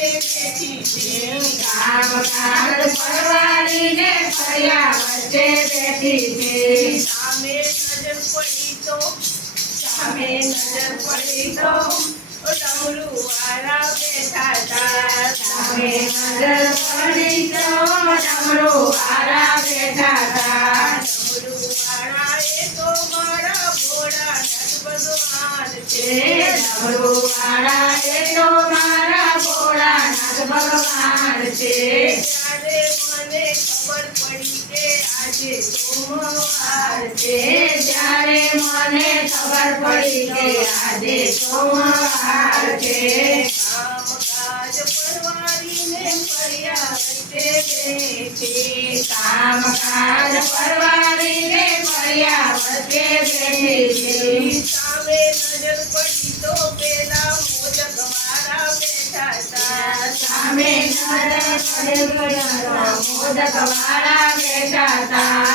છે કામ ફર્યા વચ્ચે છે નજર પડી તો સામે નજર પડી તો ડમરું વાળા સામે નજર પડી તો ડમરો વાળા બેઠા હતા ડમરું તો મારા ભોળાનાથ ભગવાન છે એ વાળા એ તો મારા ભગવાન છે ત્યારે મને ખબર પડી કે આજે સોમવાર છે ત્યારે મને ખબર પડી કે આજે સોમવાર છે કામકાજ પરવારીને ફર્યા વચ્ચે બેઠી કામકાજ પરવારીને ફર્યા વચ્ચે બેઠી છે સામે નજર પડી હતા સામે નજર પડે પડ્યા મોદક વાળા બેઠા હતા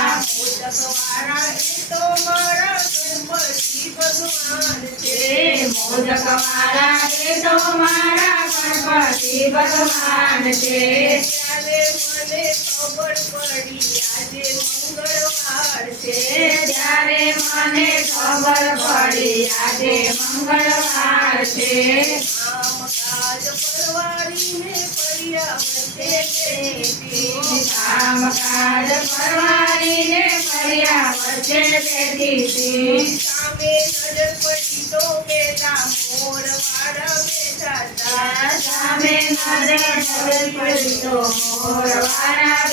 મોદક વાળા એ મારા ગણપતિ ભગવાન છે ત્યારે મને ખબર પડી આજે મંગળવાર મને ખબર પડી આજે મંગળવાર છે કામકાજ પરવારીને ફર્યા વચ્ચે કામકાજ પરવારીને ફર્યા વચ્ચે નજર પડી તો પેલા મોર વાળા હતા સામે પડી તો મોર વાળા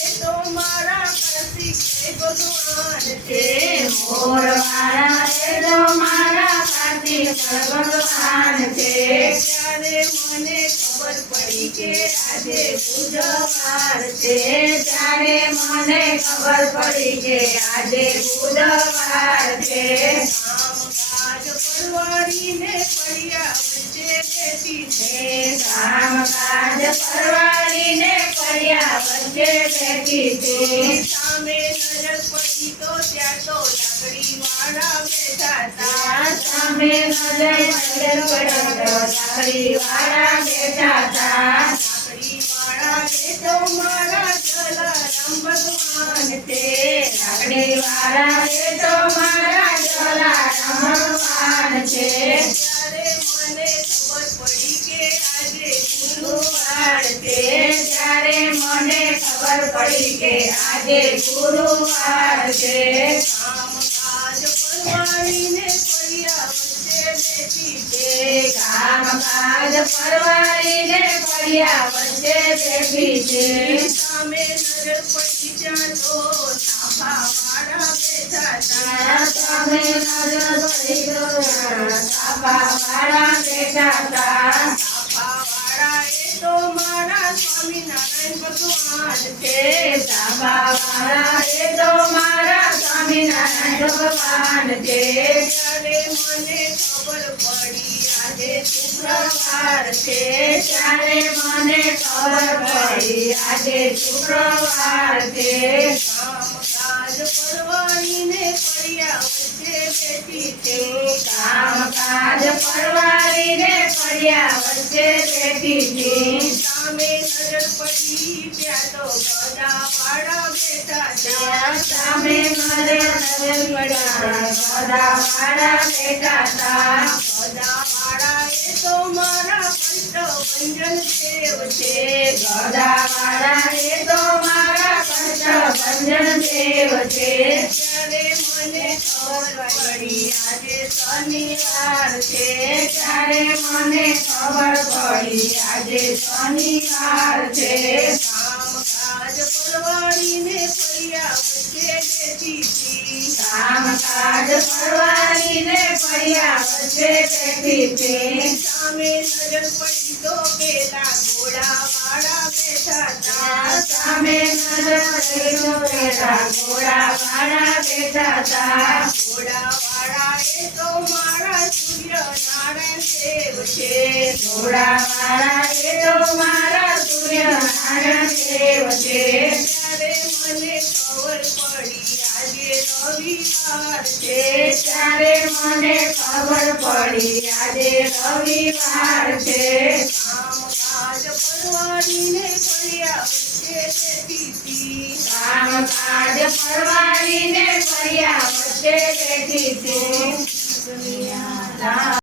એ તો મારા કાર્તિક ભગવાન છે. મોરવાળા આજે બુધવાર છે ત્યારે મને ખબર પડી કે આજે બુધવાર છે કામકાજ પરવારીને ફર્યા વચ્ચે બેઠી છે. કામકાજ પરવારીને ફર્યા વચ્ચે બેઠી છે. સામે નજર પડી તો ત્યાં તો લાકડી વાળા બેઠા હતા. સામે નજર પડે પડે લાકડી વાળા બેઠા હતા. લાકડી વાળા એ તો મારા જલારામ ભગવાન છે લાકડી વાળા તો છે ત્યારે મને ખબર પડી કે આજે ગુરુવાર ગુરુવાર છે બેઠી કામકાજ પરવારીને પડ્યા વચ્ચે બેઠી છે સામે નજર પડી ત્યાં તો બેઠા તારા સામે નજર પડી તો સાપા વાળા બેઠા તા સાફાવાળા એ તો મારા સ્વામિનારાયણ ભગવાન છે સાપા વાળા એ તો મારા સ્વામિનારાયણ ભગવાન છે ત્યારે મને ખબર પડી આજે શુક્રવાર છે ત્યારે મને ખબર પડી આજે શુક્રવાર છે કામકાજ પરવારીને ફર્યા વચ્ચે બેઠી છે કામકાજ પરવારીને ફર્યા વચ્ચે બેઠી છે નજર પડી તો ગદા વાળા સામે નજર પડ્યા બધા વાળા બેઠા એ તો મારા પંચભંજન દેવ છે બધા એ તો મારા કષ્ટભંજન દેવ છે ત્યારે મને ખબર પડી, આજે શનિવાર છે ત્યારે મને ખબર પડી આજે શનિવાર છે કામકાજ પરવારીને ફર્યા વચ્ચે હતી કામકાજ ને પડ્યા વચ્ચે છે સામે નજર પડી તો પેલા ઘોડા વાળા બેઠા હતા સામે નજર પડી તો પેલા ઘોડા વાળા બેઠા હતા ઘોડાવાળા એ તો મારા સૂર્ય નારાયણ દેવ છે. ઘોડાવાળા એ તો મારા દેવ ત્યારે મને ખબર પડી આજે રવિવાર છે. ત્યારે મને ખબર પડી આજે રવિવાર છે કામકાજ પરવારીને ફર્યા વચ્ચે બેઠી કામકાજ પરવારીને ફર્યા વચ્ચે બેઠી